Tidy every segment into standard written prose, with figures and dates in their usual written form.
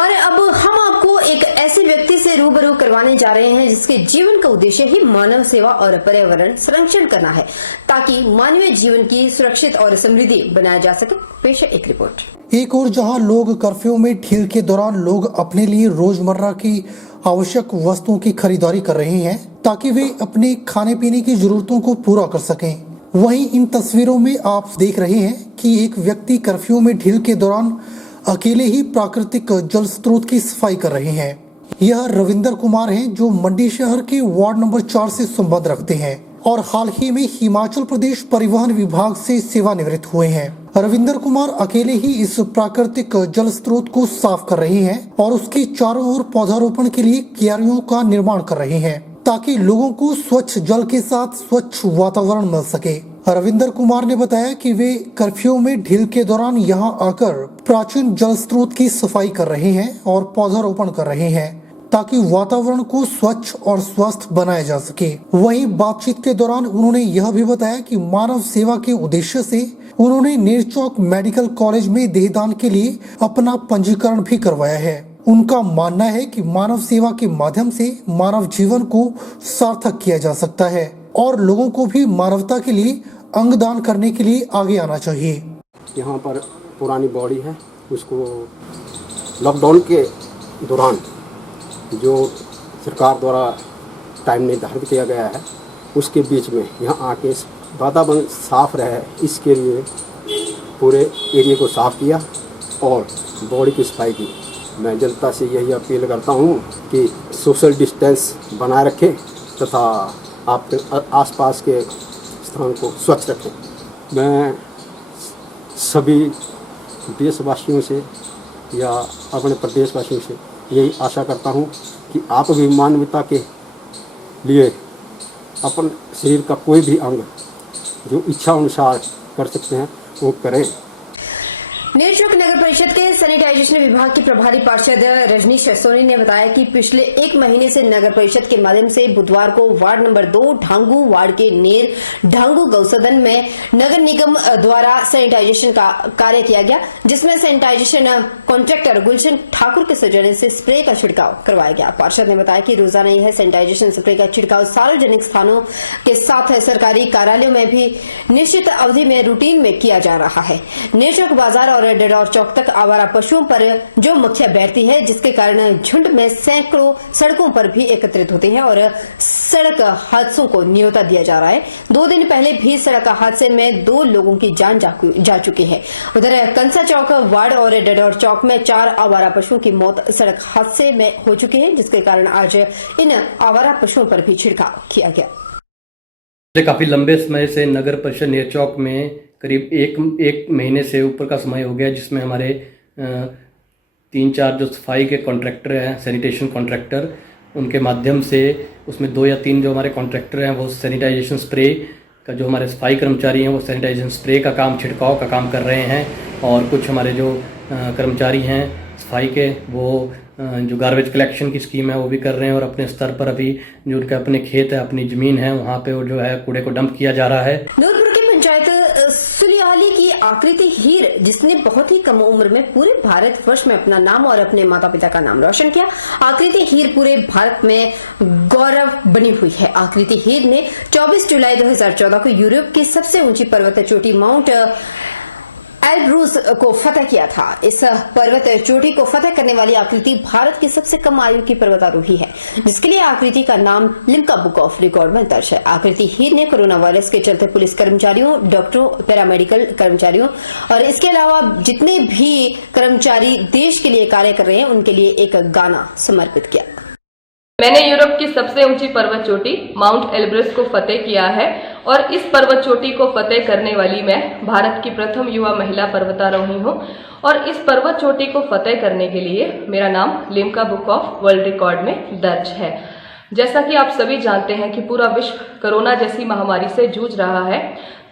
और अब हम आपको एक ऐसे व्यक्ति से रूबरू करवाने जा रहे हैं जिसके जीवन का उद्देश्य ही मानव सेवा और पर्यावरण संरक्षण करना है ताकि मानवीय जीवन की सुरक्षित और समृद्धि बनाया जा सके। पेश है एक रिपोर्ट। एक और जहां लोग कर्फ्यू में ढील के दौरान लोग अपने लिए रोजमर्रा की आवश्यक वस्तुओं की खरीदारी कर रहे हैं ताकि वे अपने खाने पीने की जरूरतों को पूरा कर सकें, वहीं इन तस्वीरों में आप देख रहे हैं कि एक व्यक्ति कर्फ्यू में ढील के दौरान अकेले ही प्राकृतिक जल स्रोत की सफाई कर रहे हैं। यह रविंदर कुमार हैं जो मंडी शहर के वार्ड नंबर 4 से संबंध रखते हैं और हाल ही में हिमाचल प्रदेश परिवहन विभाग से सेवानिवृत्त हुए हैं। रविंदर कुमार अकेले ही इस प्राकृतिक जल स्रोत को साफ कर रहे हैं और उसके चारों ओर पौधारोपण के लिए क्यारियों का निर्माण कर रहे हैं ताकि लोगों को स्वच्छ जल के साथ स्वच्छ वातावरण मिल सके। रविंदर कुमार ने बताया कि वे कर्फ्यू में ढील के दौरान यहां आकर प्राचीन जल स्रोत की सफाई कर रहे हैं और पौधारोपण कर रहे हैं ताकि वातावरण को स्वच्छ और स्वस्थ बनाया जा सके। वहीं बातचीत के दौरान उन्होंने यह भी बताया कि मानव सेवा के उद्देश्य से उन्होंने नेरचौक मेडिकल कॉलेज में देहदान के लिए अपना पंजीकरण भी करवाया है। उनका मानना है कि मानव सेवा के माध्यम से मानव जीवन को सार्थक किया जा सकता है और लोगों को भी मानवता के लिए अंगदान करने के लिए आगे आना चाहिए। यहाँ पर पुरानी बॉडी है, उसको लॉकडाउन के दौरान जो सरकार द्वारा टाइम निर्धारित किया गया है उसके बीच में यहाँ आके वातावरण साफ रहे, इसके लिए पूरे एरिया को साफ किया और बॉडी की सफाई की। मैं जनता से यही अपील करता हूँ कि सोशल डिस्टेंस बनाए रखें तथा आप आसपास के स्थान को स्वच्छ रखें। मैं सभी देशवासियों से या अपने प्रदेशवासियों से यही आशा करता हूँ कि आप भी मानवता के लिए अपन शरीर का कोई भी अंग जो इच्छा अनुसार कर सकते हैं वो करें। नेरचौक नगर परिषद के सैनिटाइजेशन विभाग की प्रभारी पार्षद रजनीश सोनी ने बताया कि पिछले 1 महीने से नगर परिषद के माध्यम से बुधवार को वार्ड नंबर 2 ढांगू वार्ड के नेर ढांगू गौसदन में नगर निगम द्वारा सैनिटाइजेशन का कार्य किया गया, जिसमें सैनिटाइजेशन कॉन्ट्रैक्टर गुलशन ठाकुर के सौजन्य से स्प्रे का छिड़काव करवाया गया। पार्षद ने बताया कि रोजाना यह सैनिटाइजेशन स्प्रे का छिड़काव सार्वजनिक स्थानों के साथ सरकारी कार्यालयों में भी निश्चित अवधि में रूटीन में किया जा रहा है। नेरचौक बाजार और डडौर चौक तक आवारा पशुओं पर जो मक्खियां बैठती है, जिसके कारण झुंड में सैकड़ों सड़कों पर भी एकत्रित होते हैं और सड़क हादसों को न्योता दिया जा रहा है। 2 दिन पहले भी सड़क हादसे में 2 लोगों की जान जा चुकी है। उधर कंसा चौक वार्ड और डडौर चौक में 4 आवारा पशुओं की मौत सड़क हादसे में हो चुकी है, जिसके कारण आज इन आवारा पशुओं पर भी छिड़काव किया गया। काफी लंबे समय से नगर परिषद नेरचौक में करीब एक महीने से ऊपर का समय हो गया, जिसमें हमारे 3-4 जो सफाई के कॉन्ट्रैक्टर हैं, सैनिटेशन कॉन्ट्रैक्टर, उनके माध्यम से उसमें 2 या 3 जो हमारे कॉन्ट्रैक्टर हैं वो सैनिटाइजेशन स्प्रे का, जो हमारे सफाई कर्मचारी हैं वो सैनिटाइजेशन स्प्रे का काम, छिड़काव का काम कर रहे हैं और कुछ हमारे जो कर्मचारी हैं सफाई के वो जो गार्बेज कलेक्शन की स्कीम है वो भी कर रहे हैं और अपने स्तर पर अभी जो उनके अपने खेत है, अपनी ज़मीन है, वहाँ पे वो जो है कूड़े को डंप किया जा रहा है। नूरपुर की पंचायत सुलियाली की आकृति हीर, जिसने बहुत ही कम उम्र में पूरे भारत वर्ष में अपना नाम और अपने माता पिता का नाम रोशन किया। आकृति हीर पूरे भारत में गौरव बनी हुई है। आकृति हीर ने 24 जुलाई 2014 को यूरोप की सबसे ऊंची पर्वत चोटी माउंट एल्ब्रूस को फतह किया था। इस पर्वत चोटी को फतह करने वाली आकृति भारत की सबसे कम आयु की पर्वतारोही है, जिसके लिए आकृति का नाम लिम्का बुक ऑफ रिकॉर्ड में दर्ज है। आकृति हीर ने कोरोना वायरस के चलते पुलिस कर्मचारियों, डॉक्टरों, पैरामेडिकल कर्मचारियों और इसके अलावा जितने भी कर्मचारी देश के लिए कार्य कर रहे हैं उनके लिए एक गाना समर्पित किया। मैंने यूरोप की सबसे ऊंची पर्वत चोटी माउंट एल्ब्रस को फतेह किया है और इस पर्वत चोटी को फतेह करने वाली मैं भारत की प्रथम युवा महिला पर्वतारोही हूं और इस पर्वत चोटी को फतेह करने के लिए मेरा नाम Limca book of world record में दर्ज है। जैसा कि आप सभी जानते हैं कि पूरा विश्व कोरोना जैसी महामारी से जूझ रहा है,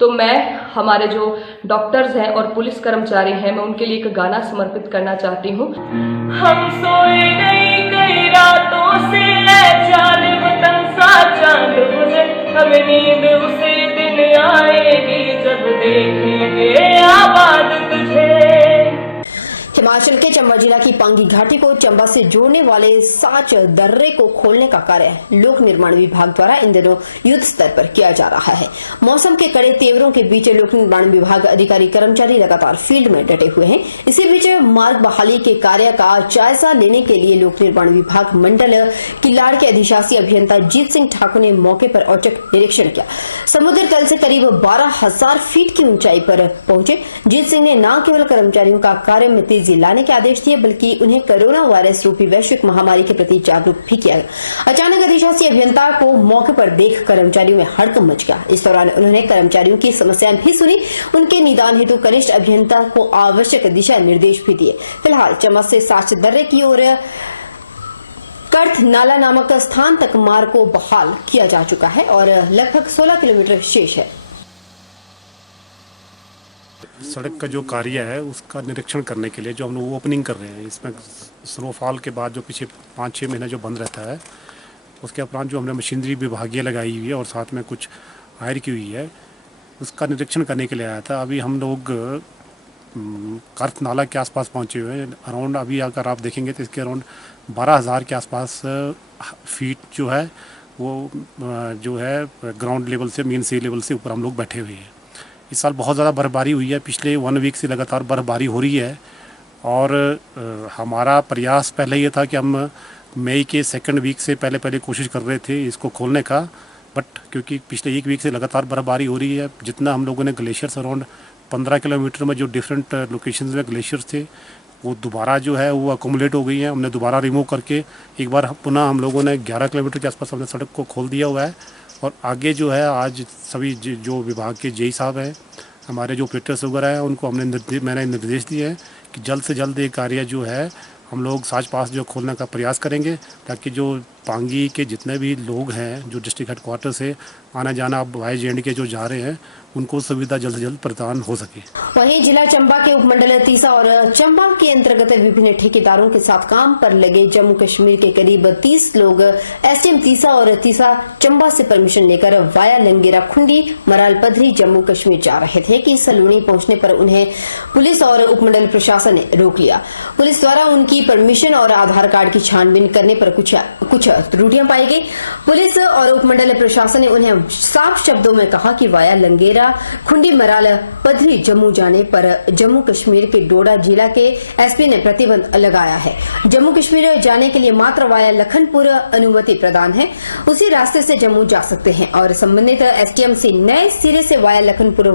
तो मैं हमारे जो डॉक्टर्स हैं और पुलिस कर्मचारी हैं, मैं उनके लिए एक गाना समर्पित करना चाहती हूँ। हम सोए नहीं कई रातों से चांद वतन सा चांद मुझे, हमें नींद उसी दिन आएगी जब देखेंगे आबाद तुझे। हिमाचल के चंबा जिला की पांगी घाटी को चंबा से जोड़ने वाले साच दर्रे को खोलने का कार्य लोक निर्माण विभाग द्वारा इन दिनों युद्ध स्तर पर किया जा रहा है। मौसम के कड़े तेवरों के बीच लोक निर्माण विभाग अधिकारी कर्मचारी लगातार फील्ड में डटे हुए हैं। इसी बीच मार्ग बहाली के कार्य का जायजा लेने के लिए लोक निर्माण विभाग मंडल किलाड़ के अधिशासी अभियंता जीत सिंह ठाकुर ने मौके पर औचक निरीक्षण किया। समुद्र तल से करीब 12,000 फीट की ऊंचाई पर पहुंचे जीत सिंह ने न केवल कर्मचारियों का कार्य में तेजी लाने के आदेश दिए बल्कि उन्हें कोरोना वायरस रूपी वैश्विक महामारी के प्रति जागरूक भी किया। अचानक अधिशासी अभियंता को मौके पर देख कर्मचारियों में हड़कंप मच गया। इस दौरान उन्होंने कर्मचारियों की समस्याएं भी सुनी, उनके निदान हेतु कनिष्ठ अभियंता को आवश्यक दिशा निर्देश भी दिए। फिलहाल चम्बा से साच दर्रे की ओर कर्थ नाला नामक स्थान तक मार्ग को बहाल किया जा चुका है और लगभग 16 किलोमीटर शेष है। सड़क का जो कार्य है उसका निरीक्षण करने के लिए जो हम लोग ओपनिंग कर रहे हैं, इसमें स्नोफॉल के बाद जो पीछे 5-6 महीने जो बंद रहता है उसके उपरांत जो हमने मशीनरी विभागीय लगाई हुई है और साथ में कुछ हायर की हुई है उसका निरीक्षण करने के लिए आया था। अभी हम लोग कर्थ नाला के आसपास पहुंचे हुए हैं। अराउंड अभी अगर आप देखेंगे तो इसके अराउंड 12,000 के आसपास फीट जो है वो जो है ग्राउंड लेवल से मेन सी लेवल से ऊपर हम लोग बैठे हुए हैं। इस साल बहुत ज़्यादा बर्फबारी हुई है, पिछले 1 वीक से लगातार बर्फबारी हो रही है और हमारा प्रयास पहले ये था कि हम मई के 2nd वीक से पहले कोशिश कर रहे थे इसको खोलने का, बट क्योंकि पिछले 1 वीक से लगातार बर्फबारी हो रही है, जितना हम लोगों ने ग्लेशियर्स अराउंड 15 किलोमीटर में जो डिफरेंट लोकेशंस में ग्लेशियर्स थे वो दोबारा जो है वो अकोमोडेट हो गई हैं। हमने दोबारा रिमूव करके एक बार पुनः हम लोगों ने 11 किलोमीटर के आसपास हमने सड़क को खोल दिया हुआ है और आगे जो है आज सभी जो विभाग के जेई साहब हैं, हमारे जो ऑपरेटर्स वगैरह हैं, उनको मैंने निर्देश दिए हैं कि जल्द से जल्द ये कार्य जो है हम लोग साच पास जो खोलने का प्रयास करेंगे ताकि जो पांगी के जितने भी लोग हैं जो डिस्ट्रिक्ट हेडक्वार्टर से आना जाना अब YJND के जो जा रहे हैं उनको सुविधा जल्द से जल्द प्रदान हो सके। वहीं जिला चंबा के उपमंडल तीसा और चंबा के अंतर्गत विभिन्न ठेकेदारों के साथ काम पर लगे जम्मू कश्मीर के करीब 30 लोग SDM तीसा और तीसा चंबा से परमिशन लेकर वाया लंगेरा खुंडी मराल पधरी जम्मू कश्मीर जा रहे थे कि सलूनी पहुंचने पर उन्हें पुलिस और उपमंडल प्रशासन ने रोक लिया। पुलिस द्वारा उनकी परमिशन और आधार कार्ड की छानबीन करने पर कुछ त्रुटियां पाई गई। पुलिस और उपमंडल प्रशासन ने उन्हें साफ शब्दों में कहा कि वाया लंगेरा खुंडी मराल पधरी जम्मू जाने पर जम्मू कश्मीर के डोडा जिला के एसपी ने प्रतिबंध लगाया है। जम्मू कश्मीर जाने के लिए मात्र वाया लखनपुर अनुमति प्रदान है, उसी रास्ते से जम्मू जा सकते हैं और संबंधित SDM से नए सिरे से वाया लखनपुर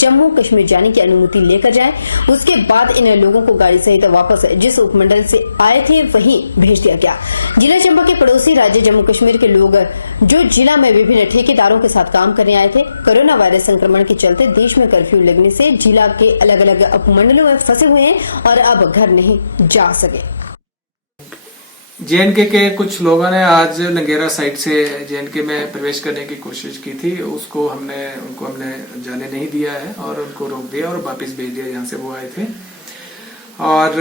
जम्मू कश्मीर जाने की अनुमति लेकर जाएं। उसके बाद इन लोगों को गाड़ी सहित वापस जिस उपमंडल से आए थे वहीं भेज दिया गया। जिला चंबा के पड़ोसी राज्य जम्मू कश्मीर के लोग जो जिला में विभिन्न ठेकेदारों के साथ काम करने आए थे, कोरोना वायरस संक्रमण के चलते देश में कर्फ्यू लगने से जिला के अलग अलग उपमंडलों में फंसे हुए हैं और अब घर नहीं जा सके। JNK के कुछ लोगों ने आज लंगेरा साइड से JNK में प्रवेश करने की कोशिश की थी, उनको हमने जाने नहीं दिया है और उनको रोक दिया और वापस भेज दिया जहाँ से वो आए थे। और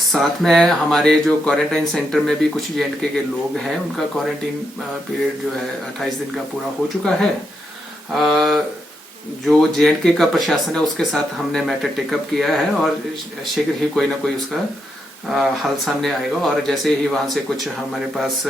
साथ में हमारे जो क्वारंटाइन सेंटर में भी कुछ JNK के लोग हैं, उनका क्वारंटाइन पीरियड जो है 28 दिन का पूरा हो चुका है। जो JNK का प्रशासन है उसके साथ हमने मैटर टेकअप किया है और शीघ्र ही कोई ना कोई उसका हल सामने आएगा और जैसे ही वहां से कुछ हमारे पास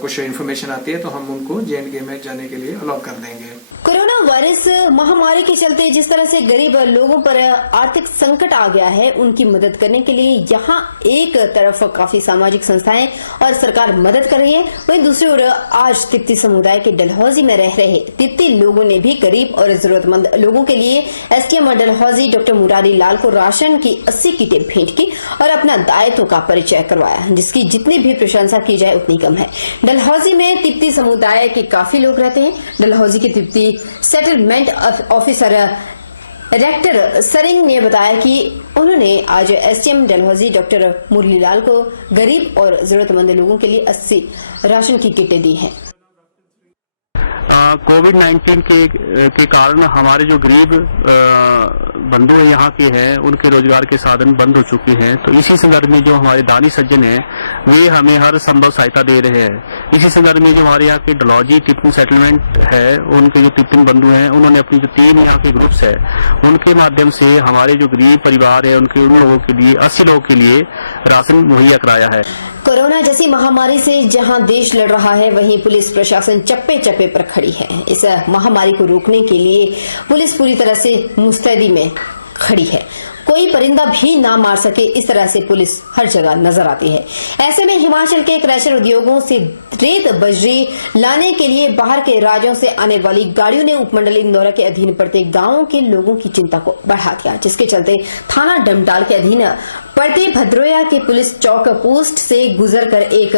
कुछ इन्फॉर्मेशन आती है तो हम उनको JNK में जाने के लिए अलाउ कर देंगे। कोरोना वायरस महामारी के चलते जिस तरह से गरीब लोगों पर आर्थिक संकट आ गया है, उनकी मदद करने के लिए यहाँ एक तरफ काफी सामाजिक संस्थाएं और सरकार मदद कर रही है, वहीं दूसरी ओर आज तिब्बती समुदाय के डलहौजी में रह रहे तिब्बती लोगों ने भी गरीब और जरूरतमंद लोगों के लिए SDM डलहौजी डॉक्टर मुरारी लाल को राशन की 80 किटें भेंट की और अपना दायित्व का परिचय करवाया, जिसकी जितनी भी प्रशंसा की जाए उतनी कम है। डलहौजी में तिब्बती समुदाय के काफी लोग रहते हैं। डलहौजी के तिब्बती सेटलमेंट ऑफिसर रेक्टर सरिंग ने बताया कि उन्होंने आज SDM डलहौजी डॉक्टर मुरलीलाल को गरीब और जरूरतमंद लोगों के लिए 80 राशन की किटें दी हैं। कोविड-19 के कारण हमारे जो गरीब बंधु यहाँ के हैं उनके रोजगार के साधन बंद हो चुके हैं। तो इसी संदर्भ में जो हमारे दानी सज्जन हैं वे हमें हर संभव सहायता दे रहे हैं। इसी संदर्भ में जो हमारे यहाँ के डलहौजी टिप्पणी सेटलमेंट है उनके जो टिप्पणी बंधु हैं उन्होंने अपनी जो 3 यहाँ के ग्रुप्स है उनके माध्यम से हमारे जो गरीब परिवार है उन लोगों के लिए 80 लोगों के लिए राशन मुहैया कराया है। कोरोना जैसी महामारी से जहां देश लड़ रहा है वहीं पुलिस प्रशासन चप्पे चप्पे पर खड़ी है। इस महामारी को रोकने के लिए पुलिस पूरी तरह से मुस्तैदी में खड़ी है। कोई परिंदा भी ना मार सके इस तरह से पुलिस हर जगह नजर आती है। ऐसे में हिमाचल के क्रैशर उद्योगों से रेत बजरी लाने के लिए बाहर के राज्यों से आने वाली गाड़ियों ने उपमंडल इंदौरा के अधीन पड़ते गांवों के लोगों की चिंता को बढ़ा दिया, जिसके चलते थाना डमटाल के अधीन पड़ते भद्रोया के पुलिस चौक पोस्ट से गुजरकर एक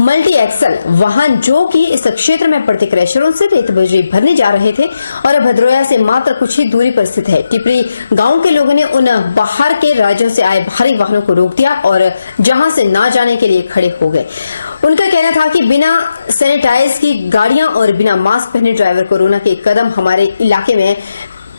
मल्टी एक्सल वाहन जो कि इस क्षेत्र में पड़ते क्रैशरों से रेत बजरी भरने जा रहे थे और भद्रोया से मात्र कुछ ही दूरी पर स्थित है टिपरी गांव के लोगों ने उन बाहर के राज्यों से आए भारी वाहनों को रोक दिया और जहां से ना जाने के लिए खड़े हो गए। उनका कहना था कि बिना सैनिटाइज की गाड़ियां और बिना मास्क पहने ड्राइवर कोरोना के कदम हमारे इलाके में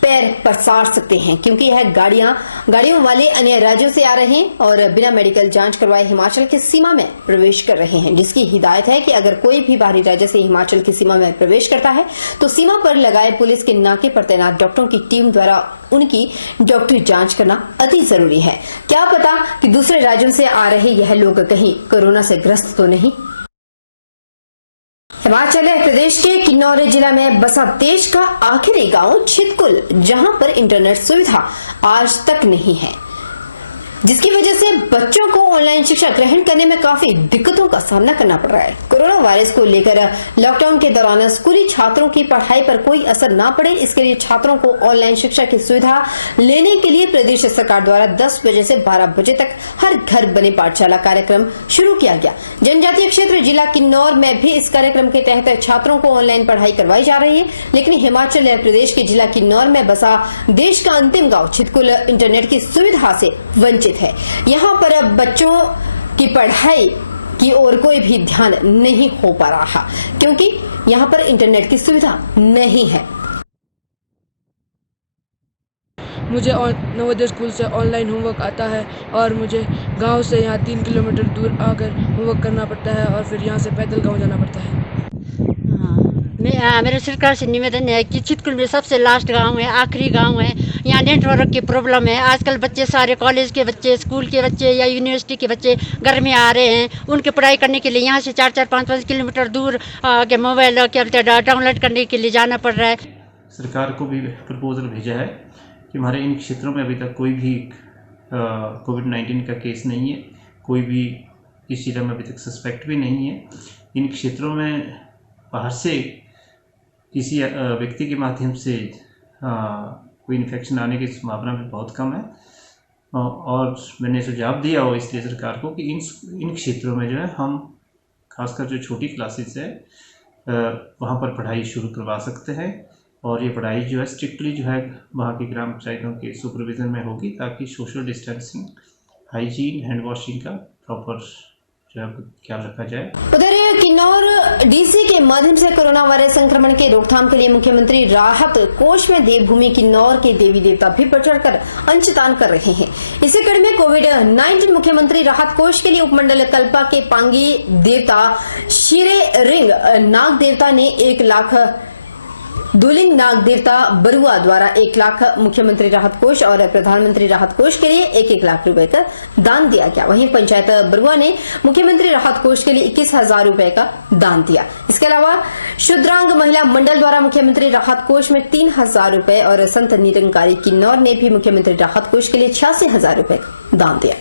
पैर पसार सकते हैं, क्योंकि यह गाड़ियों वाले अन्य राज्यों से आ रहे हैं और बिना मेडिकल जांच करवाए हिमाचल की सीमा में प्रवेश कर रहे हैं, जिसकी हिदायत है कि अगर कोई भी बाहरी राज्य से हिमाचल की सीमा में प्रवेश करता है तो सीमा पर लगाए पुलिस के नाके पर तैनात डॉक्टरों की टीम द्वारा उनकी डॉक्टरी जांच करना अति जरूरी है। क्या पता कि दूसरे राज्यों से आ रहे यह लोग कहीं कोरोना से ग्रस्त तो नहीं। हिमाचल प्रदेश के किन्नौर जिला में बसा देश का आखिरी गांव छितकुल, जहां पर इंटरनेट सुविधा आज तक नहीं है, जिसकी वजह से बच्चों को ऑनलाइन शिक्षा ग्रहण करने में काफी दिक्कतों का सामना करना पड़ रहा है। कोरोना वायरस को लेकर लॉकडाउन के दौरान स्कूली छात्रों की पढ़ाई पर कोई असर न पड़े, इसके लिए छात्रों को ऑनलाइन शिक्षा की सुविधा लेने के लिए प्रदेश सरकार द्वारा 10 बजे से 12 बजे तक हर घर बने पाठशाला कार्यक्रम शुरू किया गया। जनजातीय क्षेत्र जिला किन्नौर में भी इस कार्यक्रम के तहत छात्रों को ऑनलाइन पढ़ाई करवाई जा रही है, लेकिन हिमाचल प्रदेश के जिला किन्नौर में बसा देश का अंतिम गाँव छितकुल इंटरनेट की सुविधा से वंचित है। यहाँ पर अब बच्चों की पढ़ाई की ओर कोई भी ध्यान नहीं हो पा रहा, क्योंकि यहाँ पर इंटरनेट की सुविधा नहीं है। मुझे नवोदय स्कूल से ऑनलाइन होमवर्क आता है और मुझे गांव से यहाँ 3 किलोमीटर दूर आकर होमवर्क करना पड़ता है और फिर यहाँ से पैदल गांव जाना पड़ता है। मेरे सरकार से निवेदन है कि छितकुल में सबसे लास्ट गांव है, आखिरी गांव है। यहाँ नेटवर्क की प्रॉब्लम है। आजकल बच्चे सारे कॉलेज के बच्चे, स्कूल के बच्चे या यूनिवर्सिटी के बच्चे घर में आ रहे हैं। उनकी पढ़ाई करने के लिए यहाँ से 4-4, 5-5 किलोमीटर दूर के मोबाइल क्या बोलते हैं डाउनलोड करने के लिए जाना पड़ रहा है। सरकार को भी प्रपोजल भेजा है कि हमारे इन क्षेत्रों में अभी तक कोई भी कोविड-19 का केस नहीं है, कोई भी किसी तरह में अभी तक सस्पेक्ट भी नहीं है। इन क्षेत्रों में बाहर से किसी व्यक्ति के माध्यम से कोई इन्फेक्शन आने की संभावना भी बहुत कम है और मैंने सुझाव दिया हो इसलिए सरकार को कि इन क्षेत्रों में जो है हम खासकर जो छोटी क्लासेस है वहाँ पर पढ़ाई शुरू करवा सकते हैं और ये पढ़ाई जो है स्ट्रिक्टली जो है वहाँ की ग्राम पंचायतों के सुपरविजन में होगी, ताकि social distancing, hygiene, hand washing का प्रॉपर जो है ख्याल रखा जाए। उधर किन्नौर डीसी के माध्यम से कोरोना वायरस संक्रमण के रोकथाम के लिए मुख्यमंत्री राहत कोष में देवभूमि किन्नौर के देवी देवता भी बढ़ चढ़कर अंशदान कर रहे हैं। इसी कड़ी में कोविड-19 मुख्यमंत्री राहत कोष के लिए उपमंडल कल्पा के पांगी देवता शिरे रिंग नाग देवता ने 1 लाख, दुलिंग नाग देवता बरुआ द्वारा 1 लाख मुख्यमंत्री राहत कोष और प्रधानमंत्री राहत कोष के लिए 1-1 लाख रुपए का दान दिया गया। वहीं पंचायत बरुआ ने मुख्यमंत्री राहत कोष के लिए 21,000 रुपए का दान दिया। इसके अलावा शुद्रांग महिला मंडल द्वारा मुख्यमंत्री राहत कोष में 3,000 रुपए और संत निरंकारी किन्नौर ने भी मुख्यमंत्री राहत कोष के लिए 86,000 रुपए का दान दिया।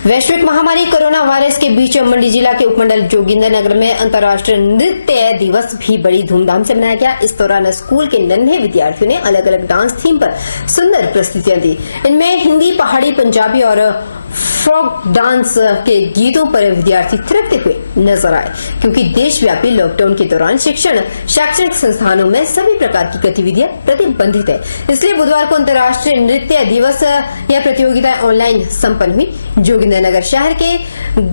वैश्विक महामारी कोरोना वायरस के बीच मंडी जिला के उपमंडल जोगिंदर नगर में अंतर्राष्ट्रीय नृत्य दिवस भी बड़ी धूमधाम से मनाया गया। इस दौरान स्कूल के नन्हे विद्यार्थियों ने अलग अलग डांस थीम पर सुंदर प्रस्तुतियां दी। इनमें हिंदी, पहाड़ी, पंजाबी और फ्रॉक डांस के गीतों पर विद्यार्थी थिरकते हुए नजर आए, क्योंकि देशव्यापी लॉकडाउन के दौरान शिक्षण शैक्षणिक संस्थानों में सभी प्रकार की गतिविधियां प्रतिबंधित है। इसलिए बुधवार को अंतर्राष्ट्रीय नृत्य दिवस यह प्रतियोगिता ऑनलाइन संपन्न हुई। जोगिंद्रनगर शहर के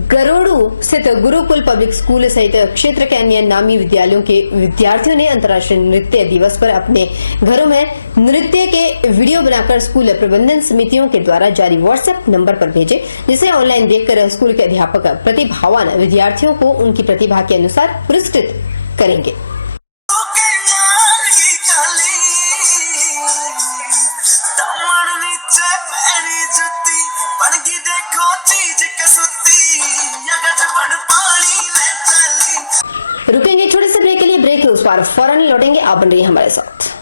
गरोड़ू स्थित गुरुकुल पब्लिक स्कूल सहित क्षेत्र के अन्य नामी विद्यालयों के विद्यार्थियों ने अंतर्राष्ट्रीय नृत्य दिवस पर अपने घरों में नृत्य के वीडियो बनाकर स्कूल प्रबंधन समितियों के द्वारा जारी व्हाट्सएप नंबर पर भेजे, जिसे ऑनलाइन देखकर स्कूल के अध्यापक प्रतिभावान विद्यार्थियों को उनकी प्रतिभा के अनुसार पुरस्कृत करेंगे। रुकेंगे छोटे से ब्रेक के लिए, ब्रेक के उस पार फौरन लौटेंगे। आप बन रही है हमारे साथ।